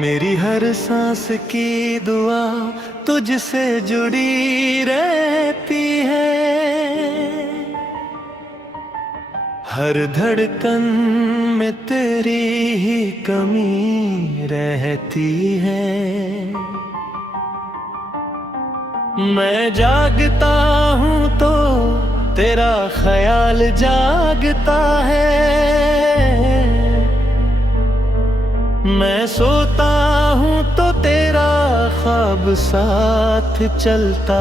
मेरी हर सांस की दुआ तुझसे जुड़ी रहती है। हर धड़कन में तेरी ही कमी रहती है। मैं जागता हूँ तो तेरा ख्याल जागता है। मैं सोता हूँ तो तेरा ख्वाब साथ चलता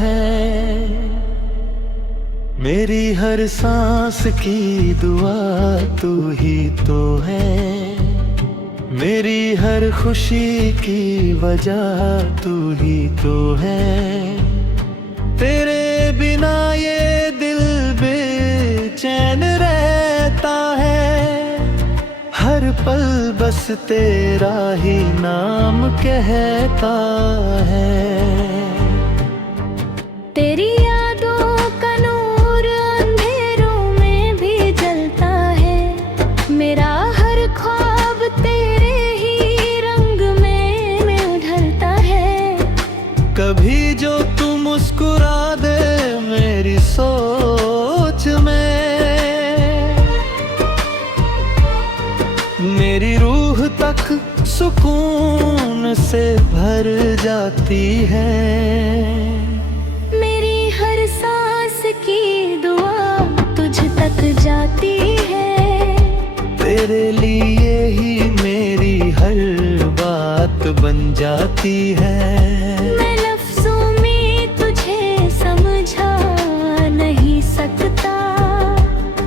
है। मेरी हर सांस की दुआ तू ही तो है। मेरी हर खुशी की वजह तू ही तो है। तेरे बिना ये दिल बेचैन रहता है। हर पल बस तेरा ही नाम कहता है। तेरी यादों का नूर अंधेरों में भी जलता है। मेरा हर ख्वाब तेरे ही रंग में ढलता है। कभी जो तू मुस्कुरा दे मेरी सोच में, मेरी रूह तक सुकून से भर जाती है। मेरी हर सांस की दुआ तुझ तक जाती है। तेरे लिए ही मेरी हर बात बन जाती है। मैं लफ्जों में तुझे समझा नहीं सकता,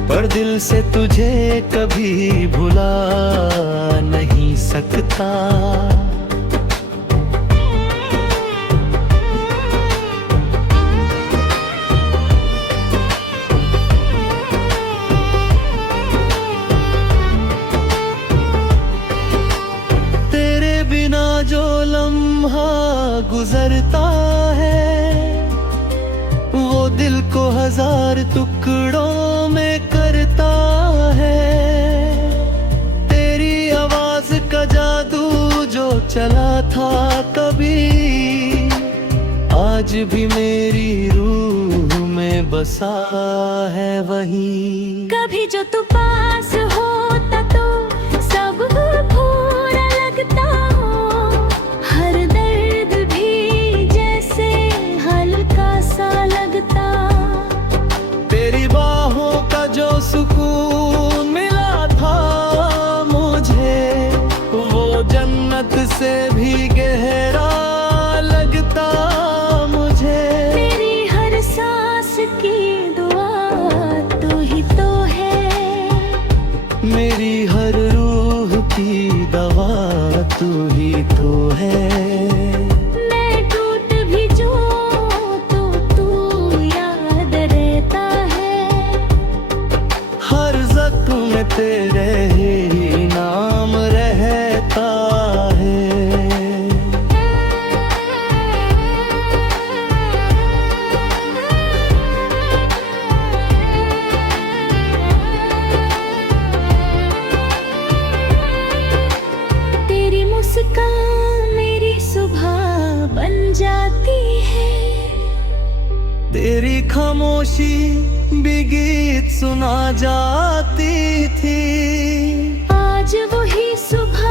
पर दिल से तुझे कभी भुला नहीं सकता। तेरे बिना जो लम्हा गुजरता है वो दिल को हजार टुकड़ों में करता है। तेरी आवाज का जादू जो चला था कभी, आज भी मेरी रूह में बसा है वही। कभी जो तू पास होता तो सब भूरा लगता हो। हर दर्द भी जैसे हल्का सा लगता। तेरी बाहों का जो सुकून मिला था मुझे, वो जन्नत से भी गहरा लगता मुझे। मेरी हर सांस की दुआ तू ही तो है। मेरी हर रूह की दवा तू ही तो है। मैं टूट भी जाऊं तो तू याद रहता है। हर जख्म में तेरे ही नाम रहता है। तेरी मुस्कान मेरी सुबह बन जाती है। तेरी खामोशी भी गीत सुना जाती थी। आज वही सुबह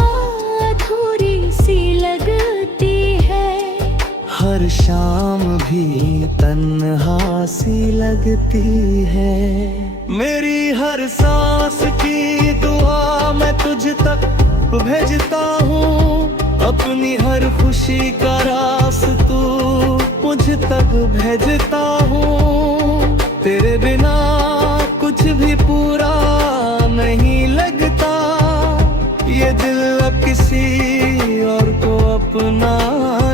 अधूरी सी लगती है। हर शाम भी तन्हा सी लगती है। मेरी हर सांस की दुआ मैं तुझ तक भेजता हूँ। अपनी हर खुशी का रास तू मुझ तक भेजता हूँ। तेरे बिना कुछ भी पूरा नहीं लगता। ये दिल अब किसी और को अपना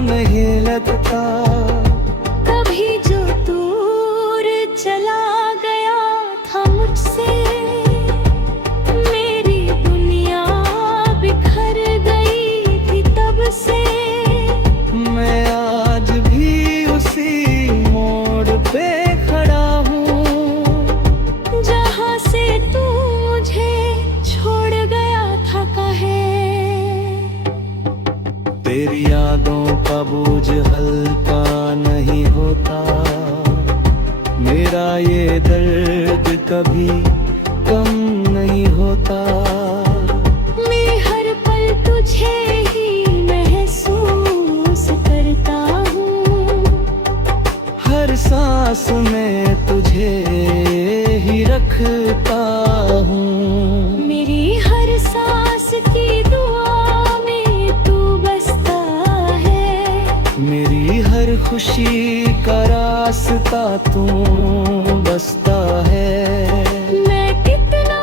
नहीं लगता। कभी जो दूर चला गया था मुझसे, मेरी दुनिया बिखर गई थी तब से। मैं आज भी उसी मोड़ पे खड़ा हूँ जहाँ से तू मुझे छोड़ गया था। कहे यादों का बोझ हल्का नहीं होता, मेरा ये दर्द कभी कम नहीं होता। मैं हर पल तुझे ही महसूस करता हूँ, हर सांस में तुझे ही रखता हूँ। मेरी हर सांस की दुआ में तू बसता है, मेरी हर खुशी का रास्ता तू बसता है। मैं कितना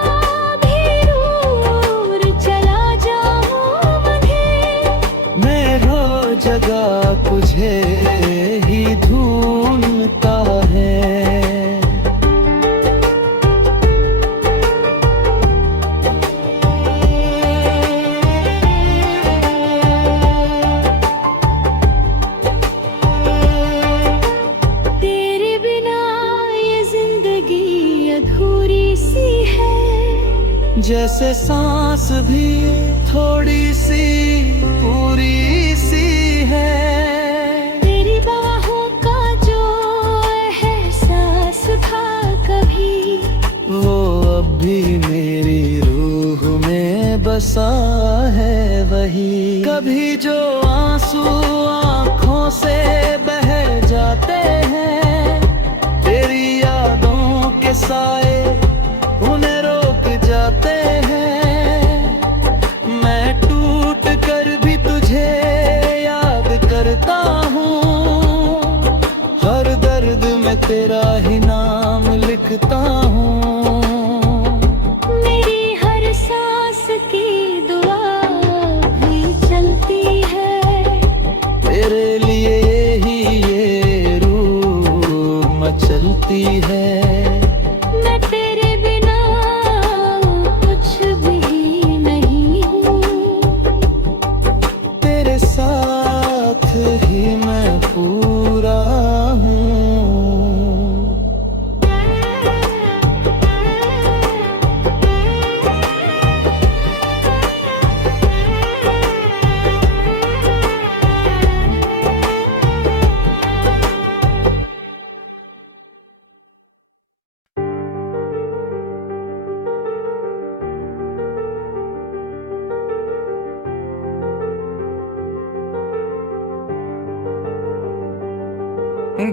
भी दूर चला जाऊं मुझे, मैं हर जगह तुझे ही ढूंढता है। तेरे बिना ये जिंदगी अधूरी सी है, जैसे सांस भी थोड़ी सी पूरी सी है। तेरी बाहों का जो एहसास था कभी, वो अब भी मेरी रूह में बसा है वही। कभी जो आंसू आँखों से बह जाते हैं, तेरी यादों के साए उन्हें रोक जाते हैं। मैं टूट कर भी तुझे याद करता हूँ, हर दर्द में तेरा ही नाम लिखता हूँ। मेरी हर सांस की दुआ भी चलती है, तेरे लिए ही ये रूह मचलती है। मैं तेरे बिना कुछ भी नहीं हूँ, तेरे साथ ही मैं पूरा हूँ।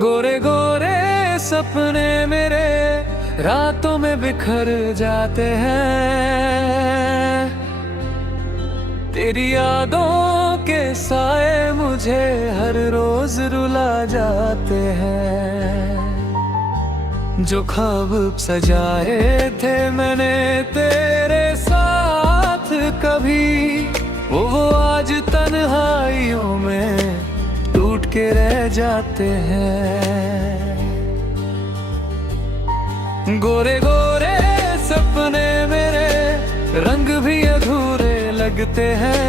गोरे गोरे सपने मेरे रातों में बिखर जाते हैं, तेरी यादों के साए मुझे हर रोज रुला जाते हैं। जो ख्वाब सजाए थे मैंने तेरे साथ कभी, वो आज तन्हाइयों में टूट के रह जाते हैं। गोरे गोरे सपने मेरे रंग भी अधूरे लगते हैं,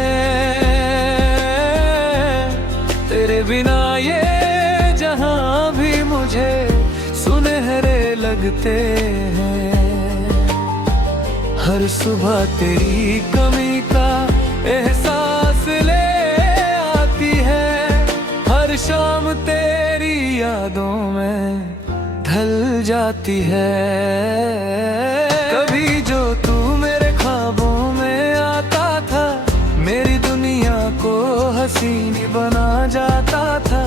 तेरे बिना ये जहां भी मुझे सुनहरे लगते हैं। हर सुबह तेरी कमी का एहसास ले आती है, हर शाम तेरी यादों में ढल जाती है। कभी जो तू मेरे ख्वाबों में आता था, मेरी दुनिया को हसीनी बना जाता था,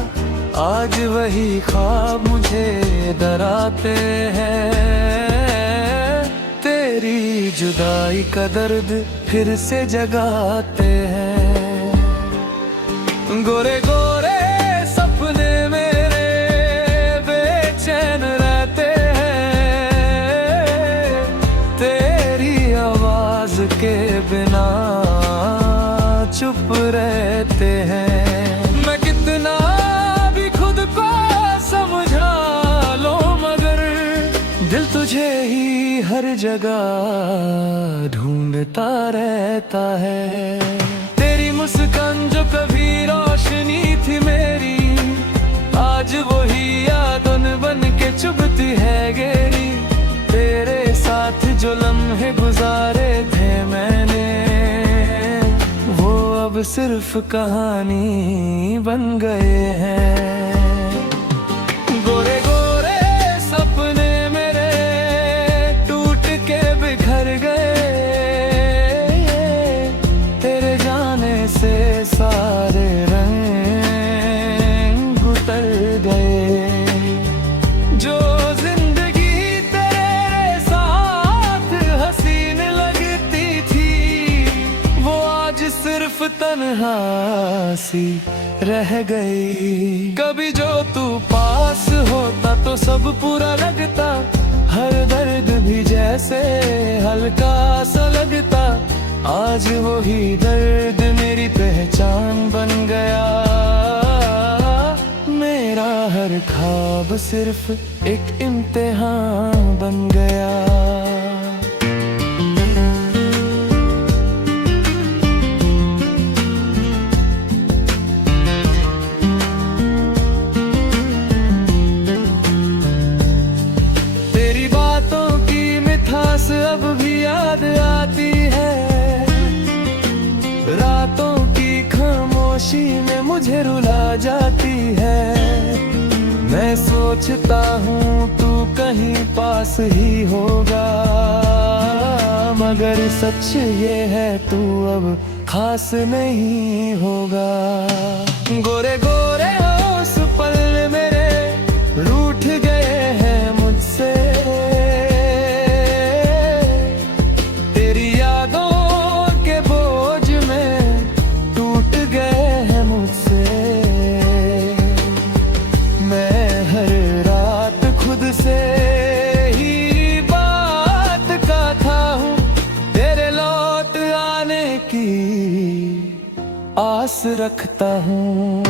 आज वही ख्वाब मुझे डराते हैं। तेरी जुदाई का दर्द फिर से जगाते हैं। गोरे गोरे सपने मेरे बेचैन रहते हैं, तेरी आवाज के बिना चुप रहते हैं। मैं कितना भी खुद को समझा लो मगर दिल तुझे ही हर जगह ढूंढता रहता है। तेरी मुस्कान जो कभी रोशनी थी मेरी, आज वही यादों बन के चुभती है गेरी। तेरे साथ जो लम्हे गुजारे थे मैंने, वो अब अब सिर्फ कहानी बन गए हैं। गोरे गोरे सपने मेरे टूट के बिखर गए, तेरे जाने से सारे रंग उतर गए। जो जिंदगी तेरे साथ हसीन लगती थी, वो आज सिर्फ तन्हा सी रह गई। कभी जो तू पास होता तो सब पूरा लगता, हर दर्द भी जैसे हल्का सा लगता। आज वही दर्द मेरी पहचान बन गया, मेरा हर ख्वाब सिर्फ एक इम्तिहान बन गया। तेरी बातों की मिठास अब भी याद आती है, रातों की खामोशी में मुझे रुला जाती है। मैं सोचता हूँ तू कहीं पास ही होगा, मगर सच ये है तू अब खास नहीं होगा। गोरे गोरे उस पल मेरे रूठ गए हैं मुझसे, तेरी यादों के बोझ में टूट गए हैं मुझसे। मैं हर रात खुद से ही बात करता हूँ, तेरे लौट आने की आस रखता हूँ।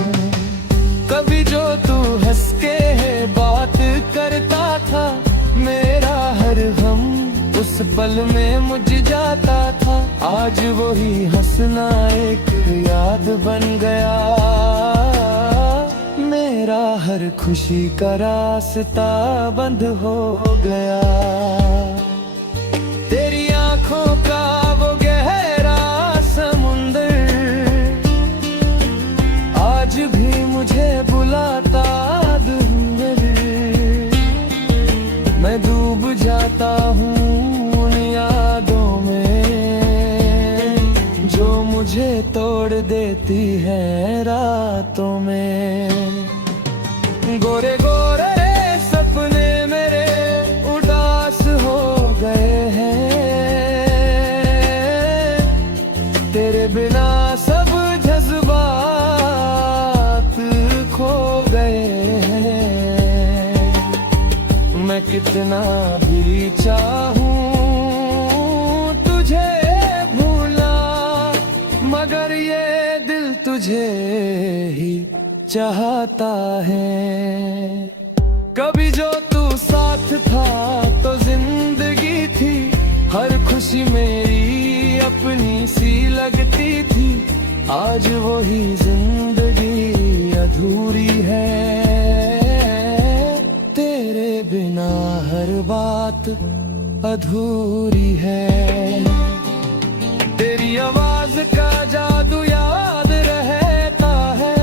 कभी जो तू हंस के बात करता था, मेरा हर गम उस पल में मुझ जाता था। आज वही हंसना एक याद बन गया, मेरा हर खुशी का रास्ता बंद हो गया। तेरी आंखों का वो गहरा समुंदर आज भी मुझे बुलाता दूर, मैं डूब जाता हूँ उन यादों में जो मुझे तोड़ देती है रातों में। गोरे गोरे सपने मेरे उदास हो गए हैं, तेरे बिना सब जज्बात खो गए हैं। मैं कितना भी चाहूं तुझे भूला, मगर ये दिल तुझे ही चाहता है। कभी जो तू साथ था तो जिंदगी थी, हर खुशी मेरी अपनी सी लगती थी। आज वही जिंदगी अधूरी है, तेरे बिना हर बात अधूरी है। तेरी आवाज का जादू याद रहता है,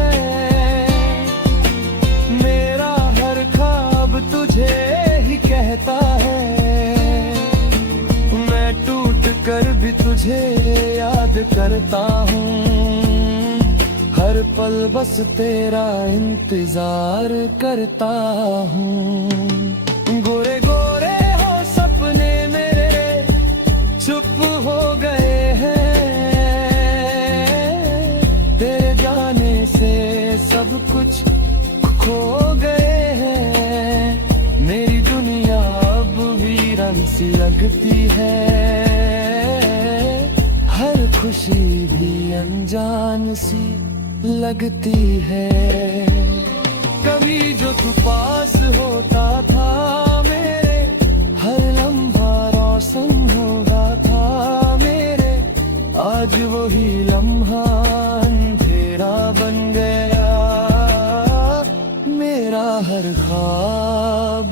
मेरा हर ख्वाब तुझे ही कहता है। मैं टूट कर भी तुझे याद करता हूँ, हर पल बस तेरा इंतजार करता हूँ। गोरे गोरे हो सपने मेरे चुप हो गए हैं, तेरे जाने से सब कुछ खो गए हैं। मेरी दुनिया अब वीरान सी लगती है, हर खुशी भी अनजान सी लगती है। कभी जो तू पास होता था मेरे, हर लम्हा रोशन होता था मेरे। आज वही लम्हा अंधेरा बन गया, मेरा हर ख्वाब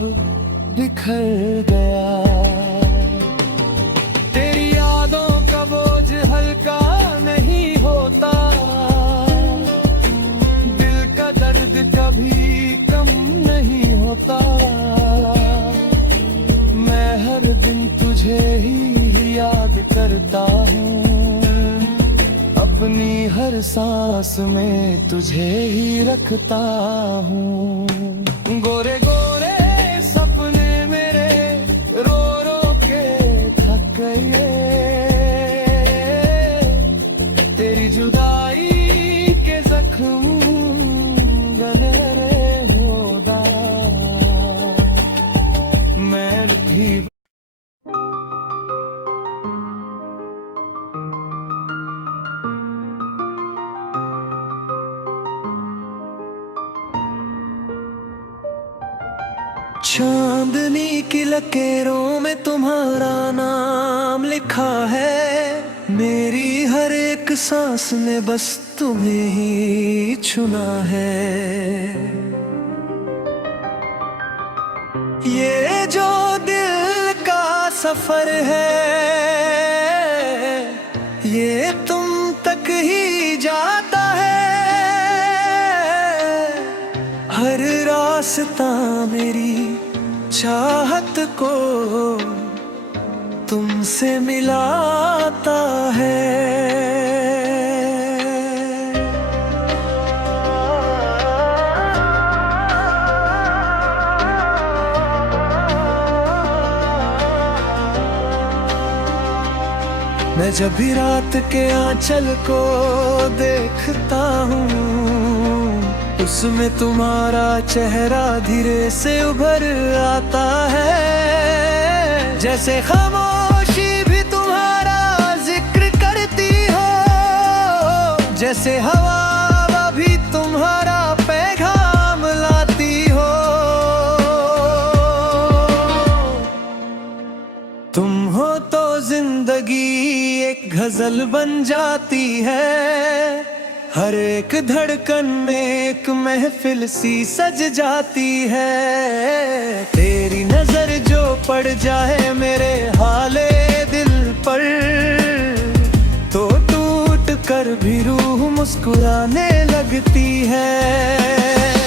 बिखर गया। तेरी यादों का बोझ हल्का नहीं होता, होता। मैं हर दिन तुझे ही याद करता हूँ, अपनी हर सांस में तुझे ही रखता हूँ। गोरे गोरे सपने मेरे रो रो के थक गए, तेरी जुदाई के जख्म गहरे होदा। मैं भी चांदनी की लकीरों में तुम्हारा नाम लिखा है, मेरी हर एक सांस ने बस तुम्हें ही चुना है। ये जो दिल का सफर है, ये तुम तक ही जाता है। हर रास्ता मेरी चाहत को तुमसे मिलाता है। मैं जब भी रात के आंचल को देखता हूँ, उसमें तुम्हारा चेहरा धीरे से उभर आता है। जैसे खामोशी भी तुम्हारा जिक्र करती हो, जैसे हवा भी तुम्हारा पैगाम लाती हो। तुम हो तो जिंदगी एक गजल बन जाती है, हर एक धड़कन में एक महफिल सी सज जाती है। तेरी नजर जो पड़ जाए मेरे हाले दिल पर, तो टूट कर भी रूह मुस्कुराने लगती है।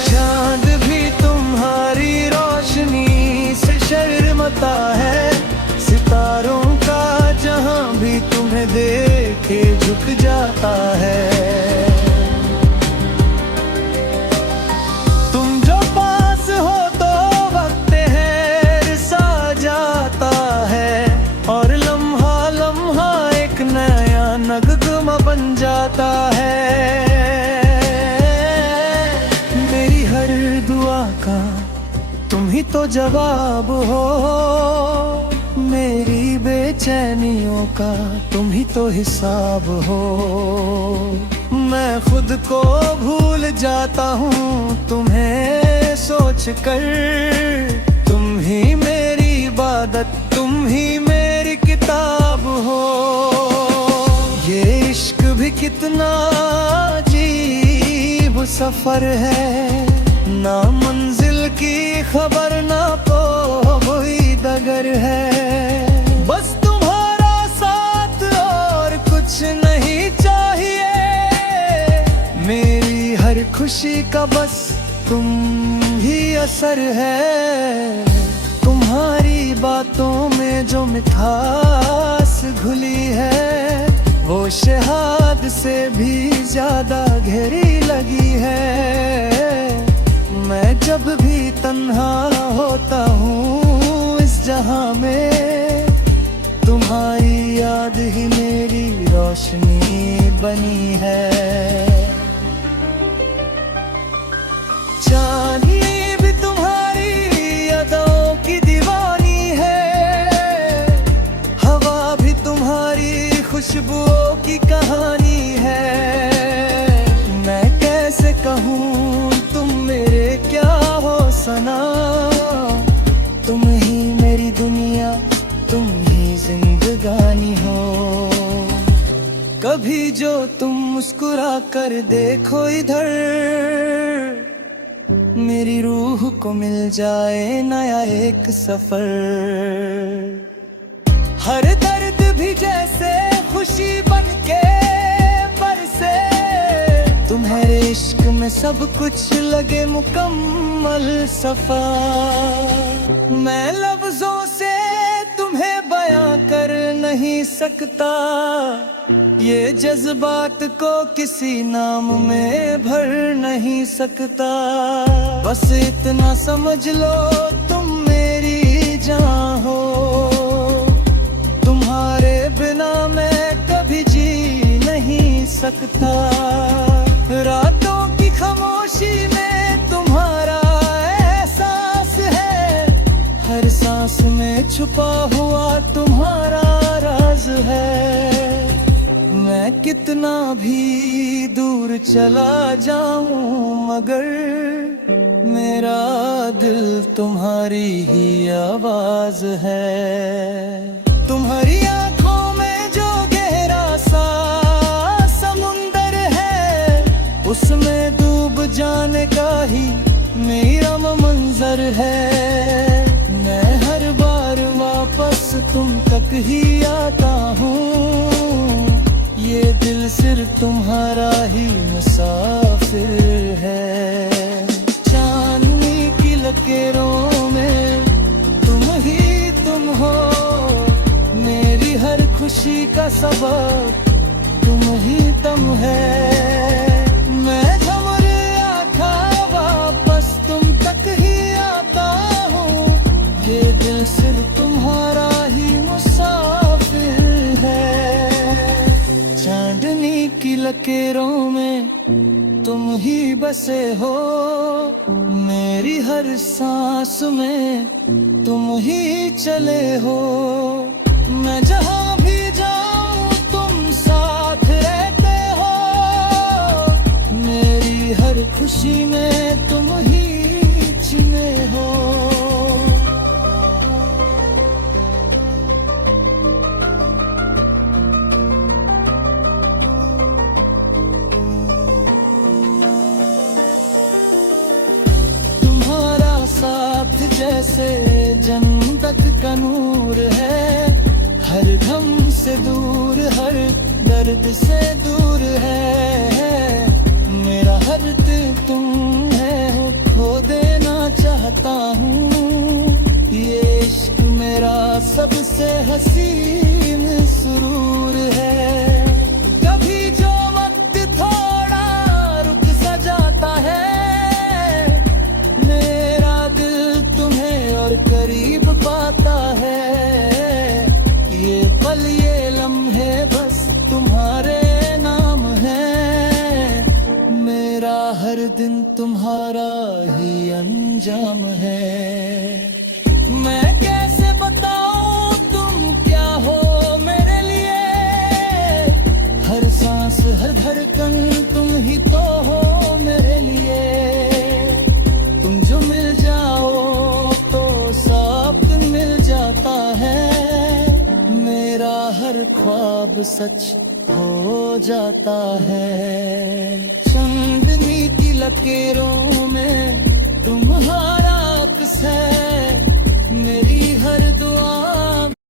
चांद भी तुम्हारी रोशनी से शर्माता है, सितारों का जहां भी तुम्हें देखे झुक जाता है। नगमा बन जाता है। मेरी हर दुआ का तुम ही तो जवाब हो, मेरी बेचैनियों का तुम ही तो हिसाब हो। मैं खुद को भूल जाता हूँ तुम्हें सोच कर, तुम ही मेरी इबादत, तुम ही मेरी किताब हो। ये इश्क भी कितना अजीब सफर है, ना मंजिल की खबर ना कोई डगर है। बस तुम्हारा साथ और कुछ नहीं चाहिए, मेरी हर खुशी का बस तुम ही असर है। तुम्हारी बातों में जो मिठास घुली है, वो शहाद से भी ज्यादा गहरी लगी है। मैं जब भी तन्हा होता हूँ इस जहां में, तुम्हारी याद ही मेरी रोशनी बनी है। चांदनी भी तुम्हारी यादों की दीवानी है, हवा भी तुम्हारी खुशबुओं की कहानी है। मैं कैसे कहूँ तुम मेरे क्या हो सना, तुम ही मेरी दुनिया, तुम ही जिंदगानी हो। कभी जो तुम मुस्कुरा कर देखो इधर, मेरी रूह को मिल जाए नया एक सफर। हर दर्द भी जैसे खुशी बनके बरसे, तुम्हारे इश्क में सब कुछ लगे मुकम्मल सफा। मैं लफ्जों से तुम्हें बयां कर नहीं सकता, ये जज्बात को किसी नाम में भर नहीं सकता। बस इतना समझ लो तुम मेरी जान हो, तुम्हारे बिना मैं कभी जी नहीं सकता। रातों की खामोशी में तुम्हारा एहसास है, हर सांस में छुपा हुआ तुम्हारा राज है। मैं कितना भी दूर चला जाऊं मगर मेरा दिल तुम्हारी ही आवाज है। तुम्हारी आंखों में जो गहरा सा समुंदर है, उसमें डूब जाने का ही मेरा मंजर है। मैं हर बार वापस तुम तक ही आता हूँ, ये दिल सिर्फ तुम्हारा ही मुसाफिर है। चांदनी की लकीरों में तुम हो, मेरी हर खुशी का सबब तुम ही तुम है। मैं झमर आखा वापस तुम तक ही आता हूँ, ये दिल सिर्फ तुम्हारा ही मुसाफिर है। चांदनी की लकीरों में तुम ही बसे हो, मेरी हर सांस में तुम ही चले हो। मैं जहाँ भी जाऊँ तुम साथ रहते हो, मेरी हर खुशी में तुम ही छिपे हो। जैसे जन्नत का नूर है, हर गम से दूर हर दर्द से दूर है। मेरा हर दिल तुम है, खो देना चाहता हूँ। ये इश्क मेरा सबसे हसीन सुरूर है। कभी जो वक्त थोड़ा रुक सा जाता है, करीब पाता है। ये पल ये लम्हे बस तुम्हारे नाम है, मेरा हर दिन तुम्हारा ही अंजाम है। मैं कैसे बताऊं तुम क्या हो मेरे लिए, हर सांस हर धड़कन तुम ही तो हो मेरे लिए। तुम जो मिल जाओ सब मिल जाता है, मेरा हर ख्वाब सच हो जाता है। चांदनी की लकीरों में तुम्हारा अक्स है,